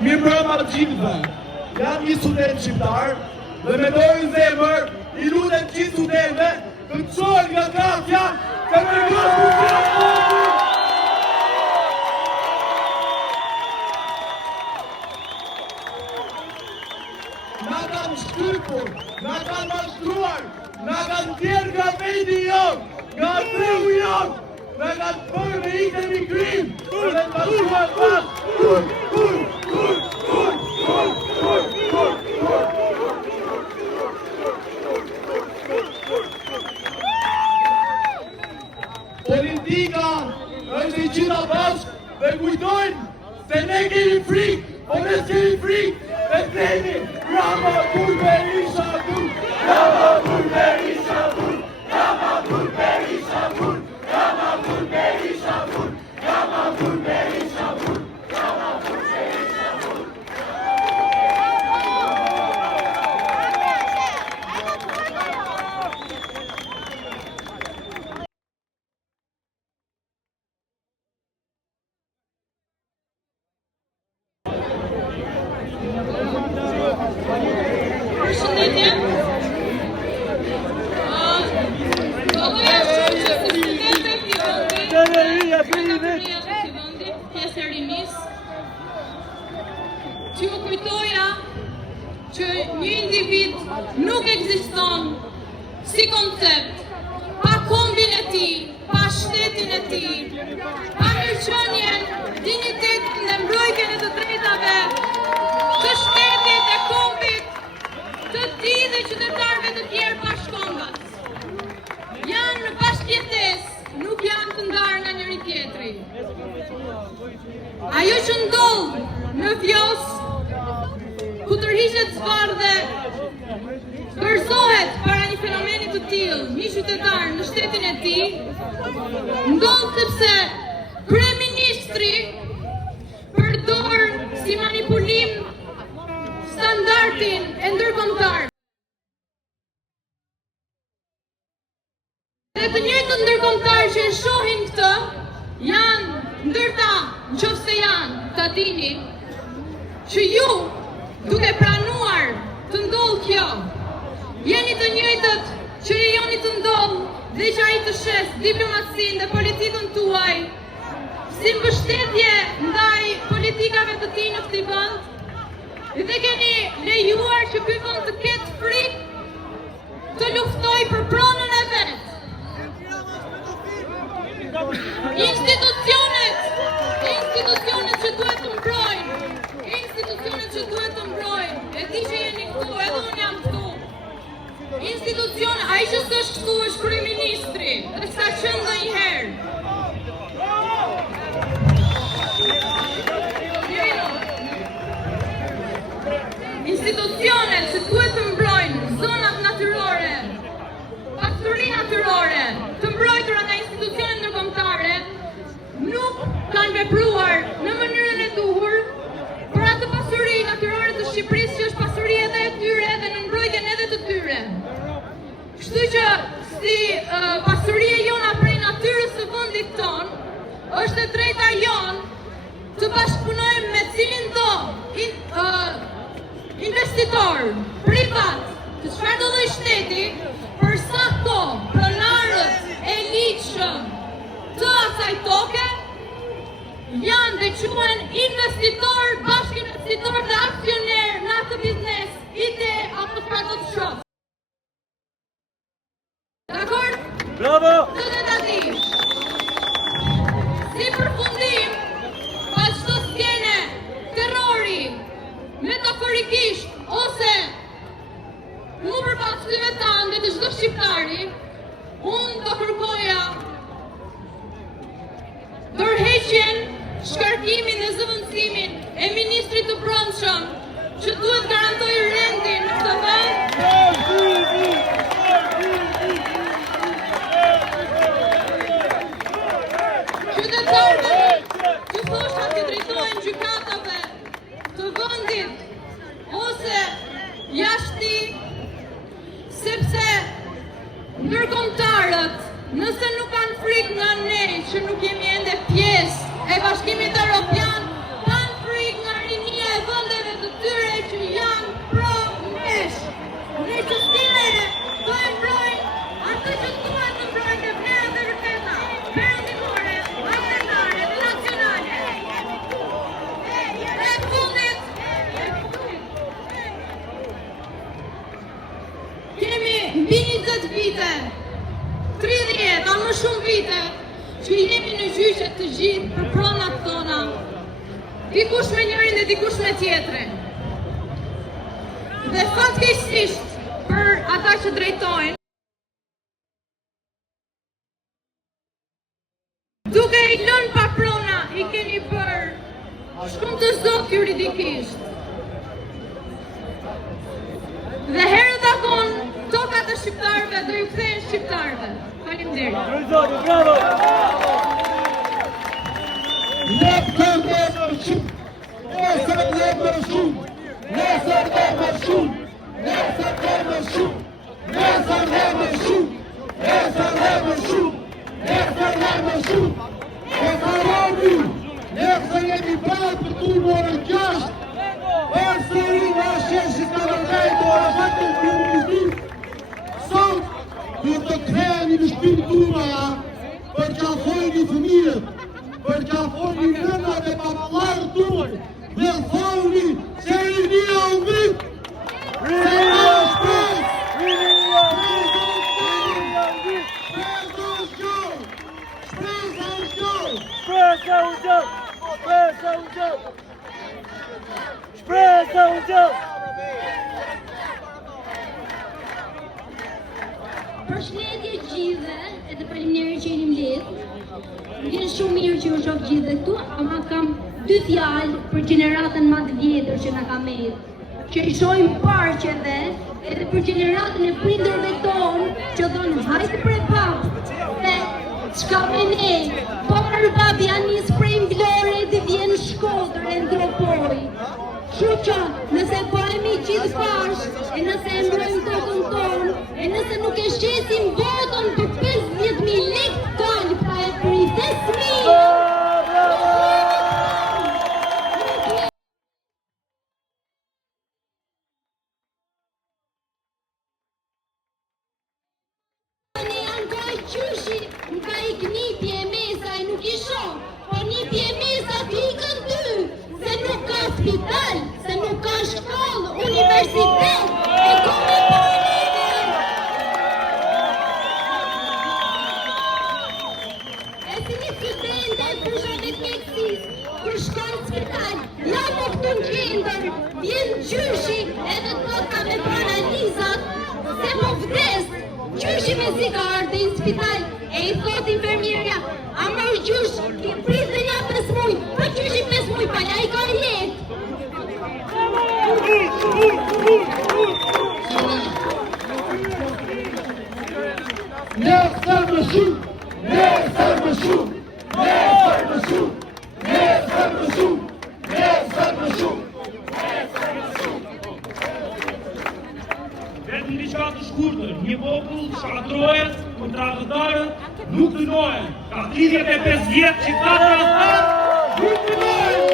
Mirëmbrëma të gjithëve. Jam një student shqiptar dhe me dorë në zemër i lutem gjithë studentëve të çojnë nga katja se me na kanë shtypur, na kanë mashtruar, na kanë tjerë nga vendi jonë, nga treu jonë, na kanë bërë me ikë një krim, dhe të mashtruar pas, Politika është i gjitha bashkë dhe kujtojnë se ne kemi frikë, po ne s'kemi frikë, dhe themi, Rama kur Berisha kur, Rama kur Berisha kur, Rama kur Berisha kur, Rama kur Berisha kur, Rama kur Berisha kur, Rama kur Berisha kur. Përshëndetje. Doja shumë që si studente këtij vendi, pjesë e rinisë, që u kujtoja që një individ nuk ekziston si koncept pa kombin e tij, pa shtetin e tij, pa mirëqenien, dinjitetin dhe mbrojtjen e të drejtave të shtetit e kombit të tij dhe qytetarëve të tjerë bashkëkombës. Janë në bashkëjetesë, nuk janë të ndarë nga njëri tjetri. Ajo që ndodh në Vjos, ku tërhiqet zbardhe, gërzohet para një fenomeni të tillë, një qytetar në shtetin e tij, ndodh sepse kryeministri përdor si manipulim standardin e ndërkombëtar. Dhe të njëjtët ndërkombëtar që e shohin këtë, janë ndërta, nëse janë, ta dini, që ju, duke pranuar të ndodh kjo, jeni të njëjtët që e joni të ndodh dhe që ai të shes diplomacinë dhe politikën tuaj si mbështetje ndaj politikave të tij në këtë vend. Dhe keni lejuar që ky vend të ketë frikë të luftoj për pronën e vet. Institucionet që duhet të mbrojnë, e di që jeni këtu, edhe unë jam këtu. Ai që s'është këtu është kryeministri, dhe s'ka qenë ndonjëherë. Institucionet që duhet të mbrojnë zonat natyrore, pasuri natyrore, të mbrojtura nga institucionet ndërkombëtare, nuk kanë vepruar në mënyrën e duhur për atë pasuri natyrore të Shqipërisë që është pasuri edhe e tyre dhe në mbrojtjen edhe të tyre. Kështu që si pasuria jona prej natyrës së vendit ton, është e drejta jonë të bashkëpunojmë me cilin do investitor privat të çfarëdo lloj shteti për sa kohë pronarët e ligjshëm të asaj toke janë dhe quhen investitor, bashkëinvestitor dhe aksioner në atë biznes, ide apo çfarë do të shoh. Dakor? Bravo! Të ta dish. Si përfundim, pas çdo skene terrori, metaforikisht ose mu përpas këtyve tanë dhe të çdo shqiptari, unë do kërkoja tërheqjen, shkarkimin dhe zëvendësimin e ministrit të brendshëm që duhet garantojë rendin në këtë vend. Qytetarëve që foshat i drejtohen gjykatave të vendit ose jashti, sepse ndërkombëtarët, nëse nuk kanë frikë nga ne që nuk jemi ende pjesë e Bashkimit Evropian, kanë frikë nga rinia e 20 vite, 30, a më shumë vite, që jemi në gjyqe të gjithë për pronat tona, dikush me njërin dhe dikush me tjetrin. Dhe fatkeqësisht për ata që drejtojnë, duke i lënë pa prona, i keni bërë shumë të zot juridikisht. Dhe herë dhe konë, tokat e shqiptarëve do ju kthehen shqiptarëve. Faleminderit. Për qafojnë fëmijët, për qafojnë nënat e papalarë tuaj, dhe thoni se rinia u vit, se në shpes, Përshëndetje gjithë, edhe faleminderit që jeni mbledhur. Vjen shumë mirë që ju shoh gjithë këtu, ama kam dy fjalë për gjeneratën më të vjetër që na ka mbet. Që i shohim parqeve, edhe për gjeneratën e prindërve tonë, që thonë hajde për pap. Dhe çka me ne? Po për babi anis prej Vlore dhe vjen Shkodër e ndropoj. Kështu që nëse bëhemi gjithë bashkë, e nëse e mbrojmë tokën tonë, e nëse nuk e shqesim votën për 50.000 lekë tonë, pra e pritesmi! Ne janë kaj qyshi, nga i knipje e mesa e nuk i shoh, po nipje e mesa t'i ikën ty, se nuk ka spital, se nuk ka shkollë, universitet, e kome politik! E si një studente e fushave Meksis, kur shkon në spital, ja në këtu në qendër, vjen qyshi edhe thot ka me bërë analizat, se po vdes, qyshi me si ka ardhe në spital, e i thot infermierja, a më është gjysh, ti prit dhe nja 5 muj, po qyshi 5 muj, pala i ka jetë. Ne sërmë shumë, ne sërmë shumë, ne sërmë shumë, ne sërmë shumë, ne sërmë shumë. Vetëm diçka të shkurtër, një popull shkatrohet, kontradiktarët nuk dënohen. Ka 35 vjetë që ta tradhtarët nuk dënohen.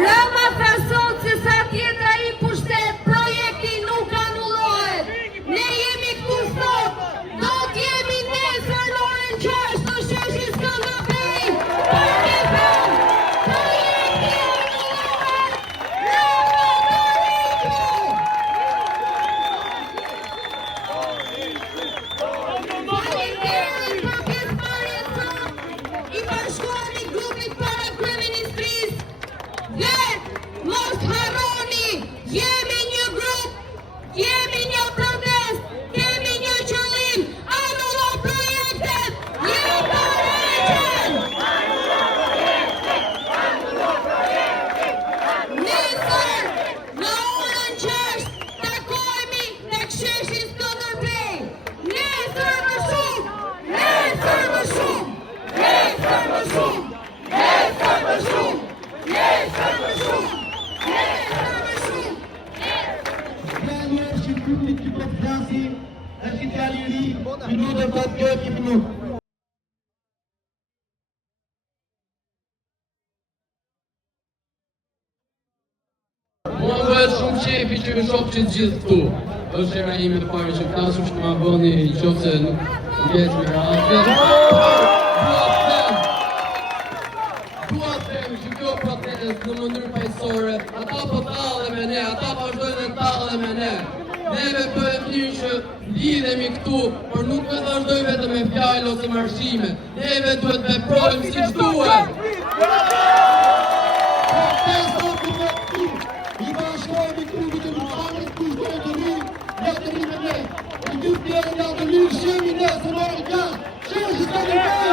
Rama tha sot se sa tjetë ai pushtet, projekti nuk anullohet. Ne jemi këtu sot, do t'jemi nesër në orën 6 të sheshit Skënderbej. Por ne thëmë, projekti anullohet. Rama do liku! Faleminderit për pjesëmarrjen sot, i bashkuar grupit para kryeministrisë. Dhe mos harroni, jemi një grup, jemi një protest, kemi një qëllim, anullo projektet, një përreqen! Nesër, në orën 6, takohemi tek sheshi Skënderbej. Nesër më shumë, nesër më shumë, nesër më shumë, nesër më shumë. Fjallë është që fundit që po të flasi, është që fjallë i ri, minutër të të kjo një minutë. Mua më bëhet shumë qefi që më shoh që gjithë këtu. është era ime e parë që flasur që ma bëni qofse nuk vjetë me raste. Dua të them që kjo protest në mënyrë paqësore, ata po tallen me ne, ata vazhdojnë të tallen me ne. Neve bëhem mirë që lidhemi këtu, por nuk me vazhdoj vetëm me fjalë ose marshime. Neve duhet veprojmë siç duhet. I bashkojmë klubit të Luçanit, kush do të rinë, ja të rinë me ne. I dy pjerë nga të rinë, shemi ne, së nërë gjatë, shemë që të rinë,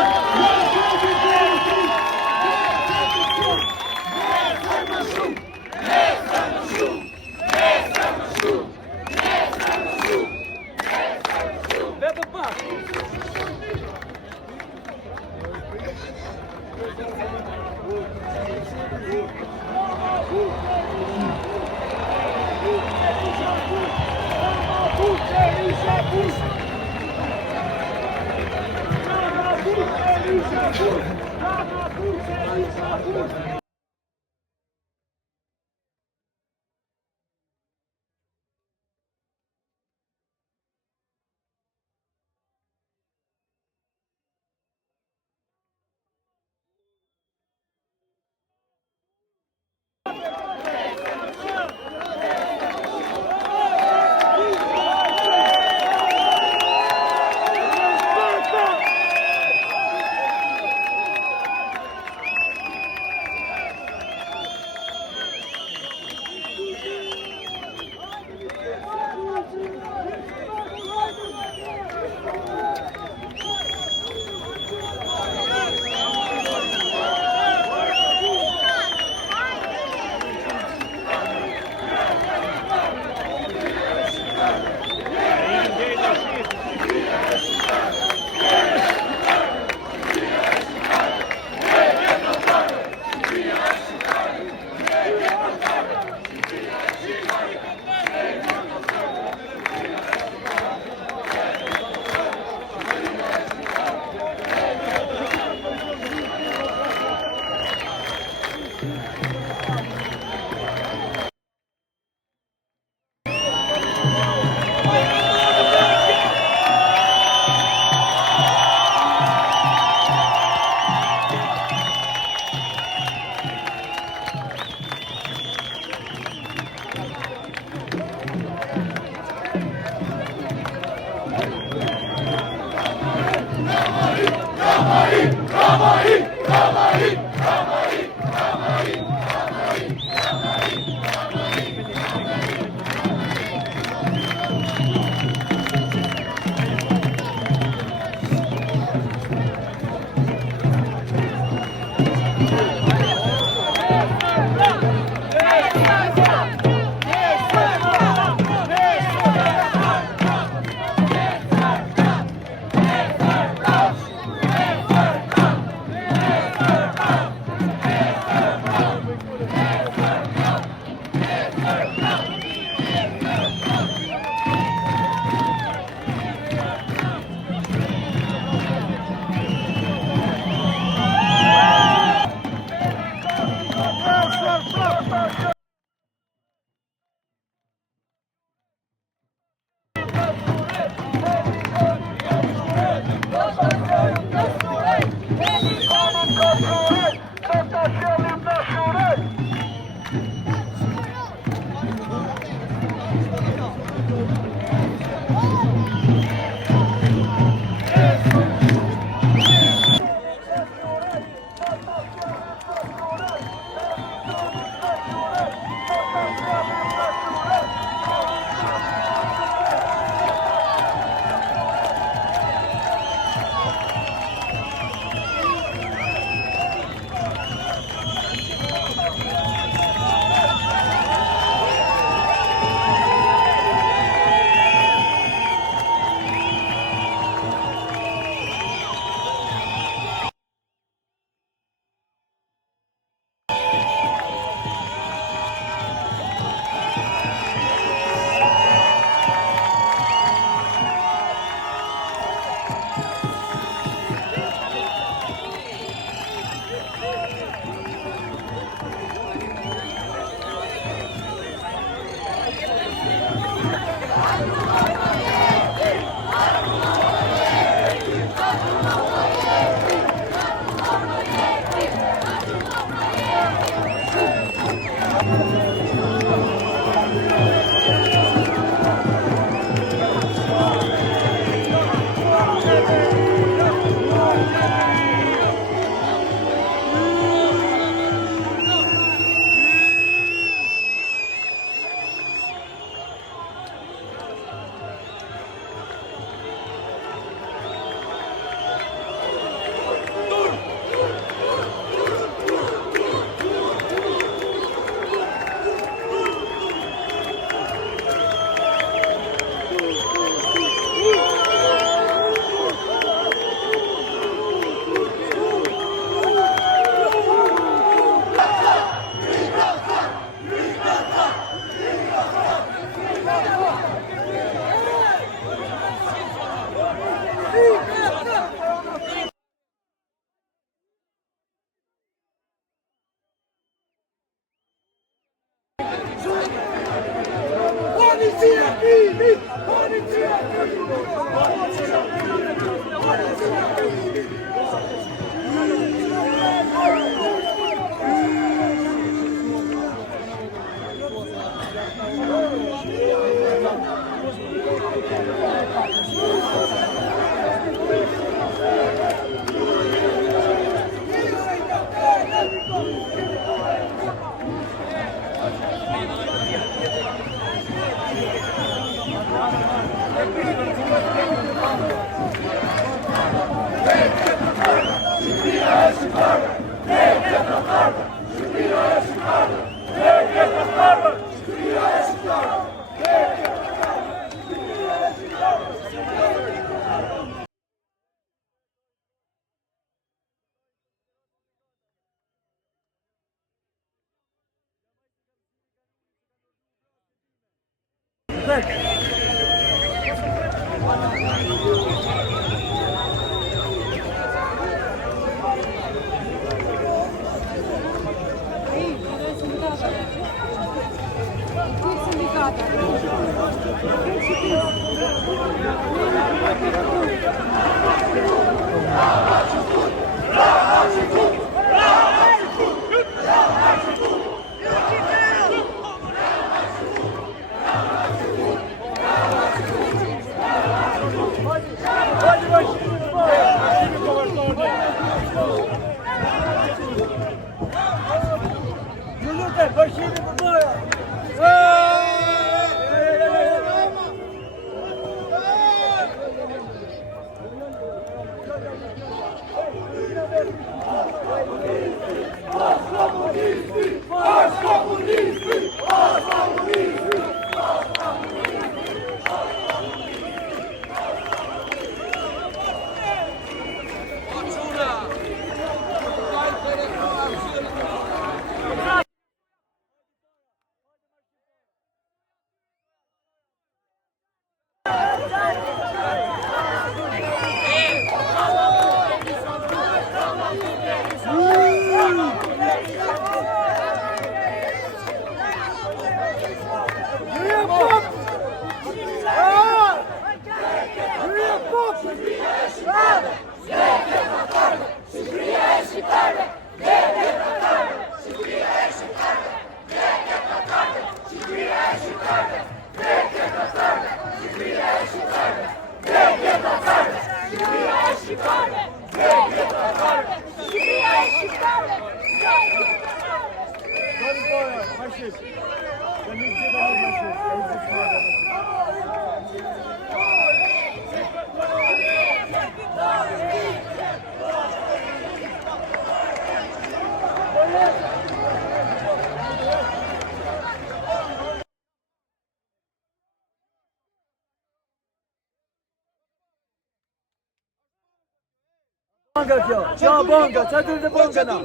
Bonga kjo, qa bonga, qa të të bonga na?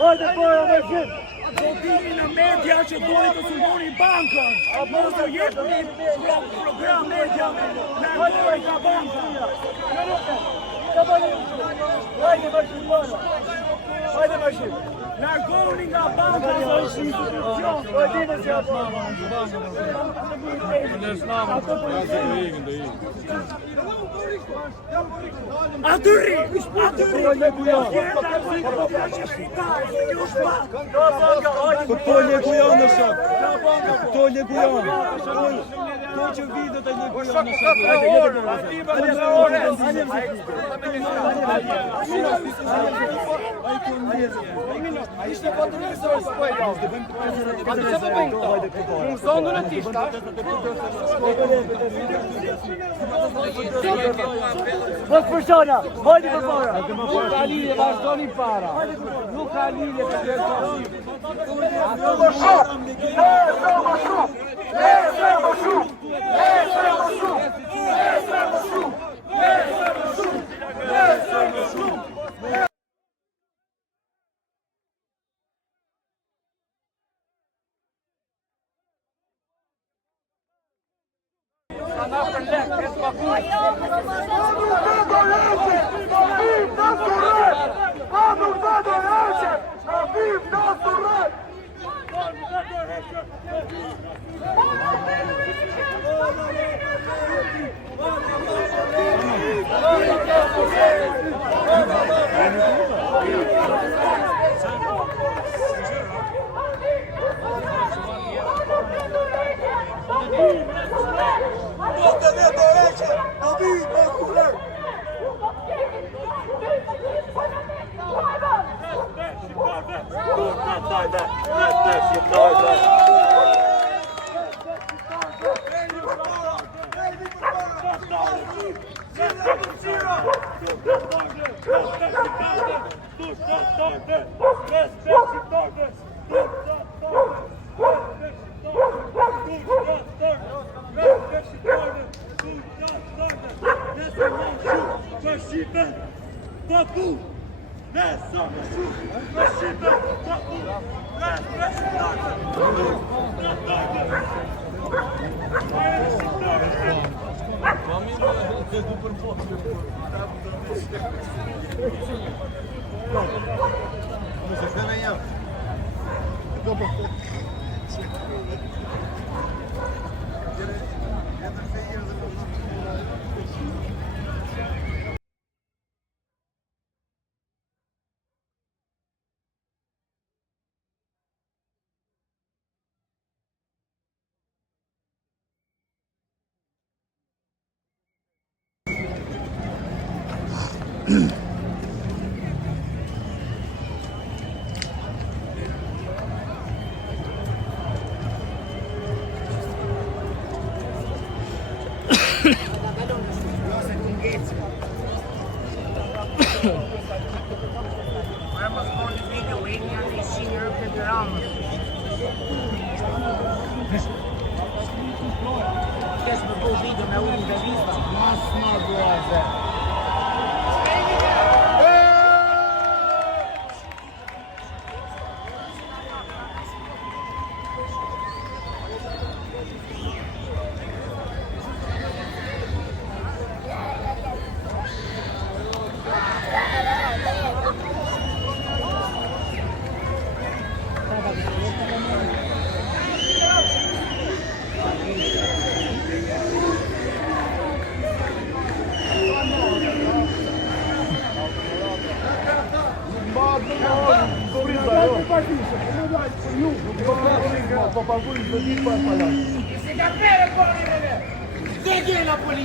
Hajde poja me gjithë! Do dini në media që dojnë të sundoni bankën! Mos të jetë një program media në dojnë ka bankën! Hajde mashim poja! Hajde mashim! Largoni nga banka dhe është institucion! Po e dine që ato! Atyri! Këto legujan në shok! Këto legujan! Këto që vidët e legujan në shok! Ishte patrulesë ose po e ka? Atë që po bëjnë këta? Unë zonë në tishtë, ta? Mos përshona, hajde për para! Nuk ka lidhje, vazhdoni para. Nuk ka lidhje për të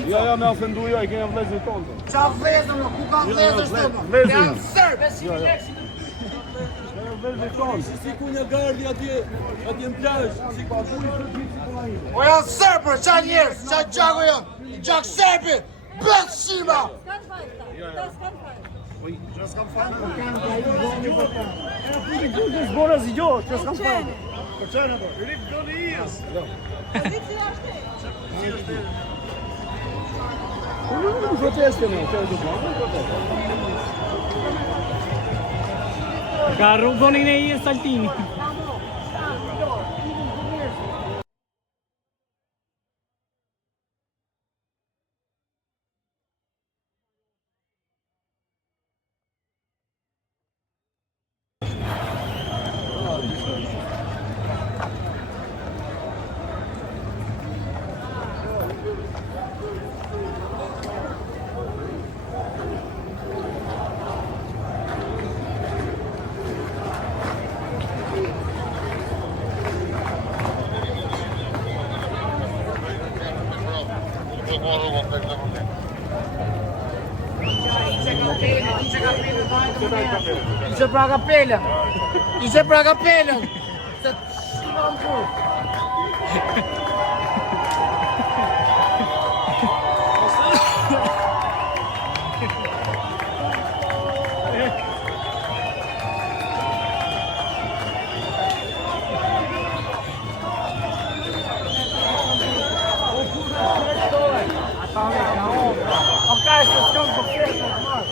Ja, me ofendu jo, I kena vlezën tonë. Qa vlezën, ku ka vlezën shtonë? Janë sërbë! Vlezën tonë. Si ku një gardi atje në plazh, si pa ku I gjithë si ku na I. O janë sërbër, qa njerës, qa gjago janë, gjak sërbi, bëth shima! Zbora zgjo, që s'kam fajnë. Po qenë ato? Rip do në ijës. Nuk proteste me, që e du Ka rrugonin e ijës Saltini. Ishe pra kapelën! Ishe pra kapelën! Se të shima më kur! Ka e se s'kam për fjesë në të marë!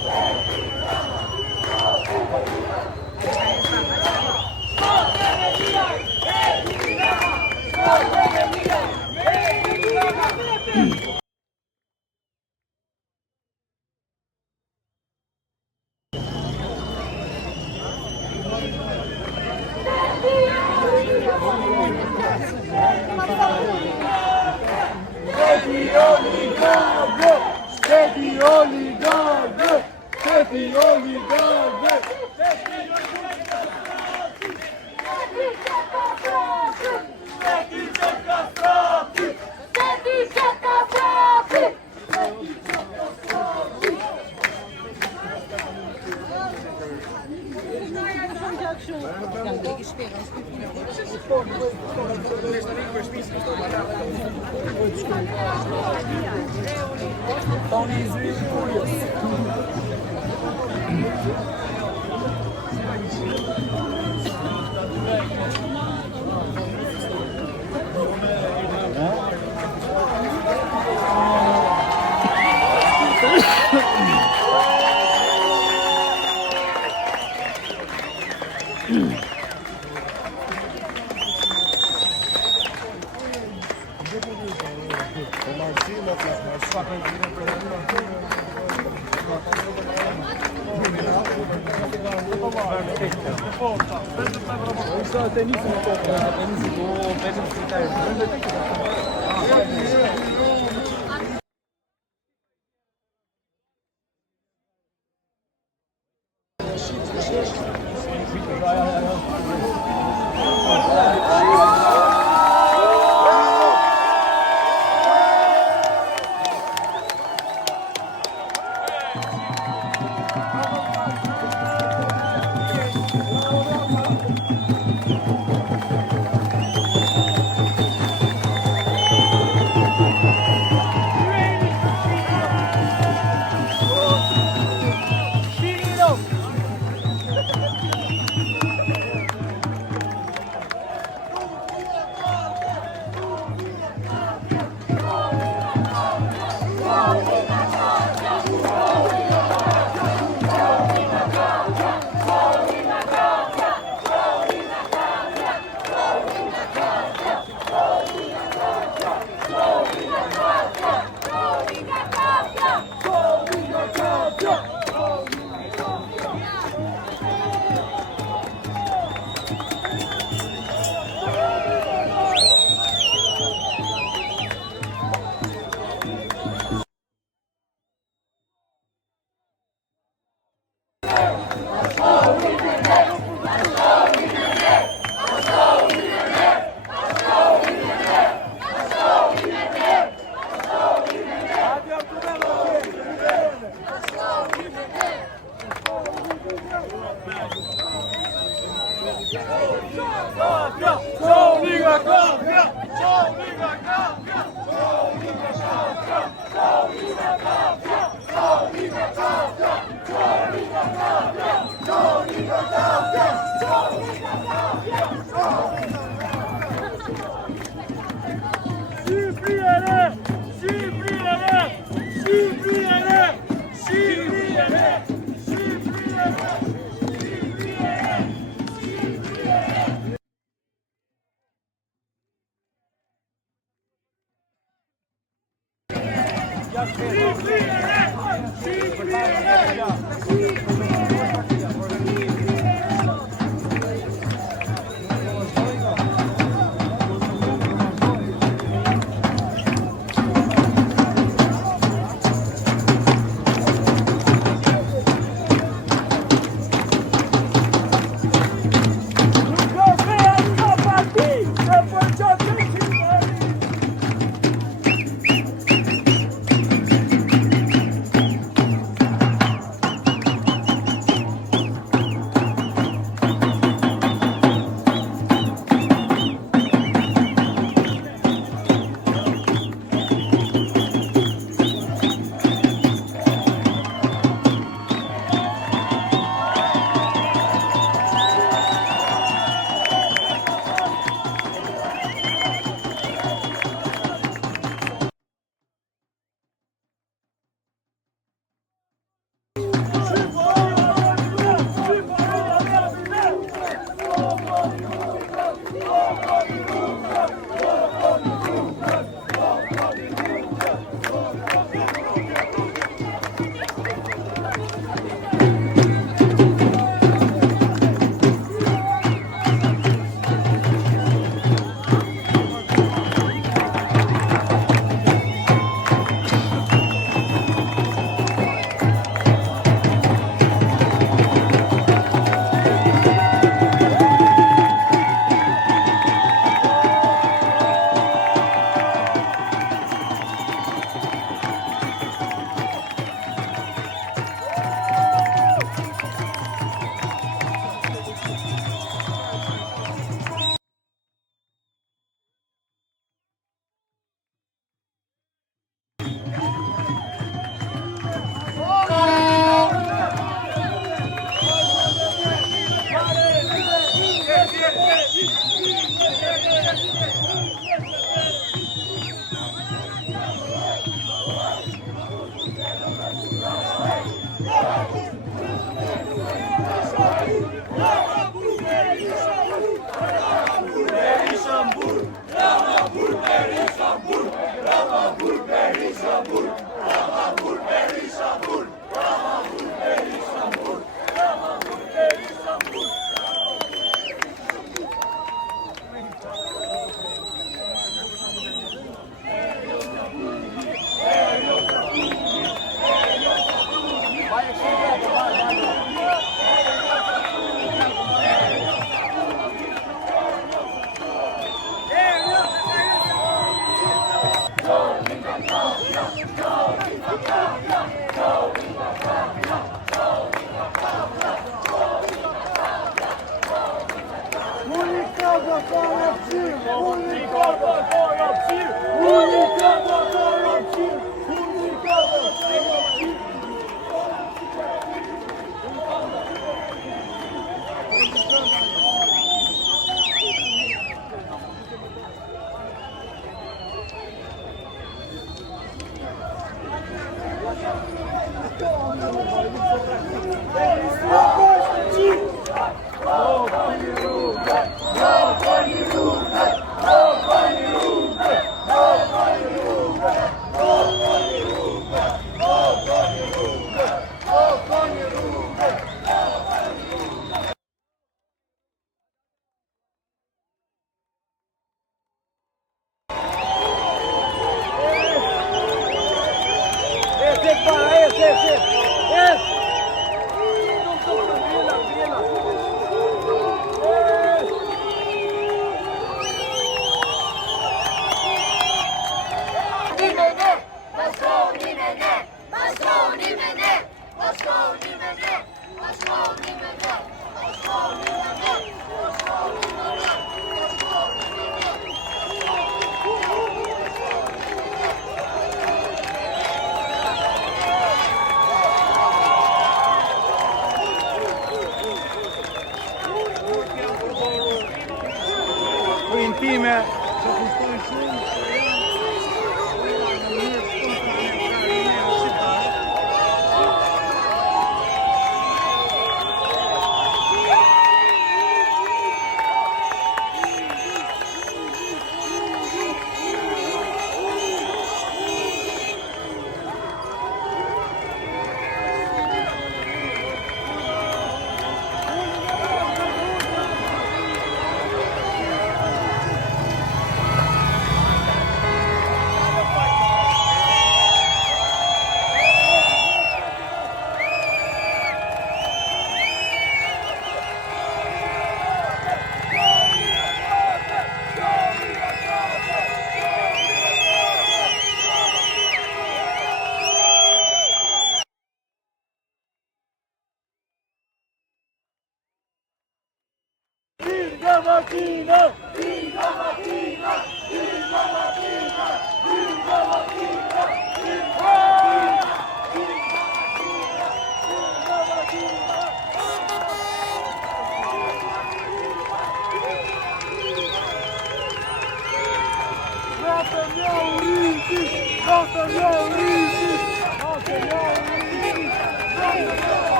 Intime që kushtoj shumë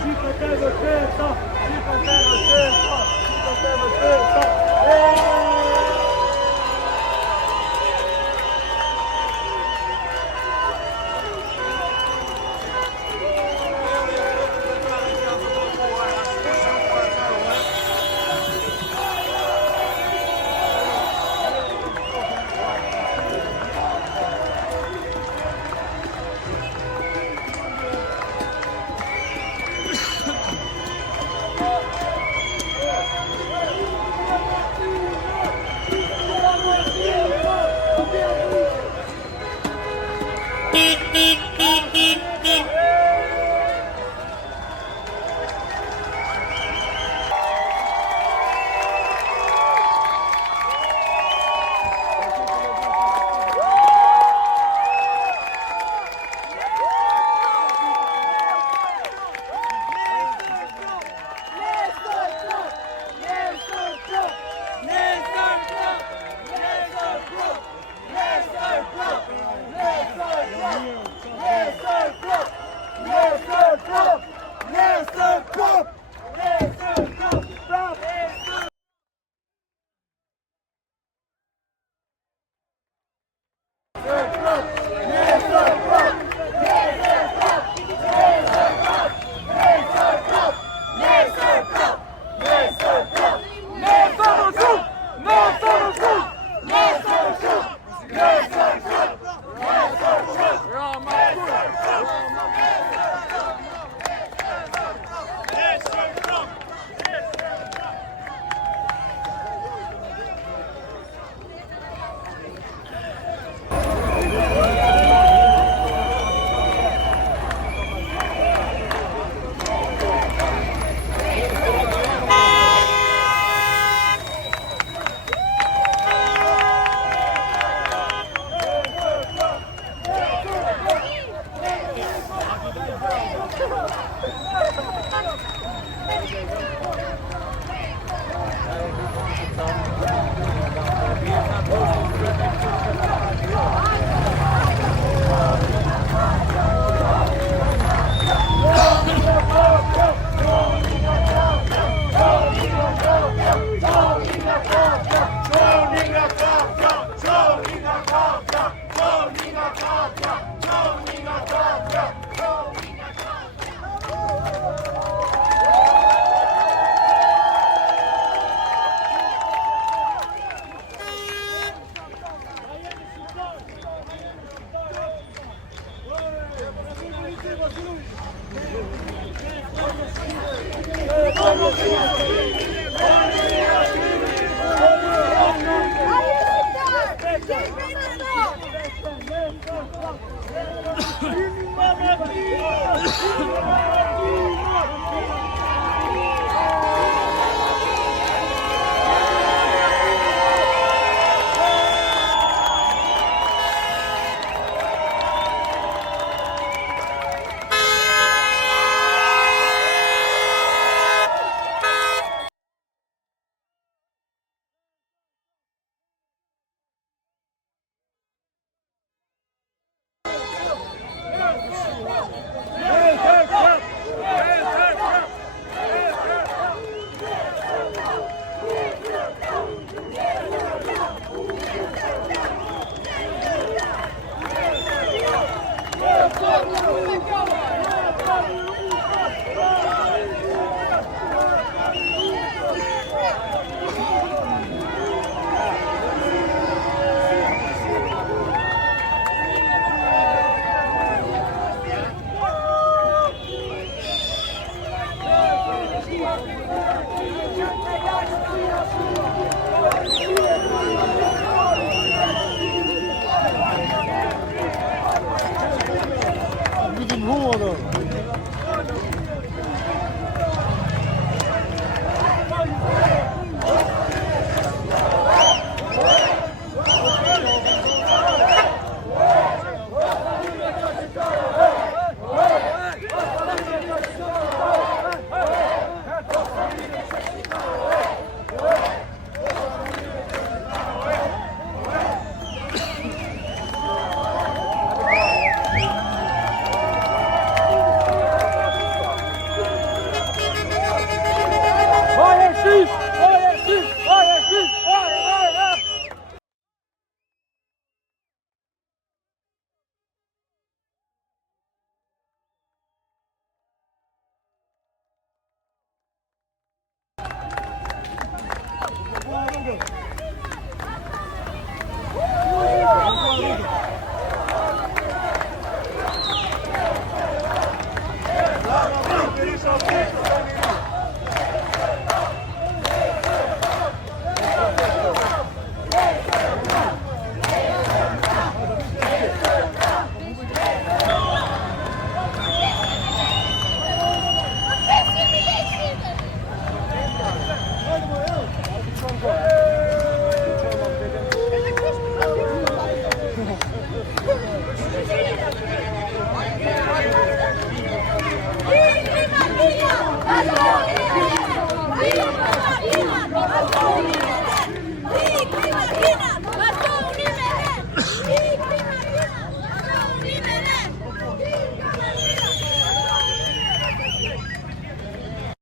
Cifra te vërteta,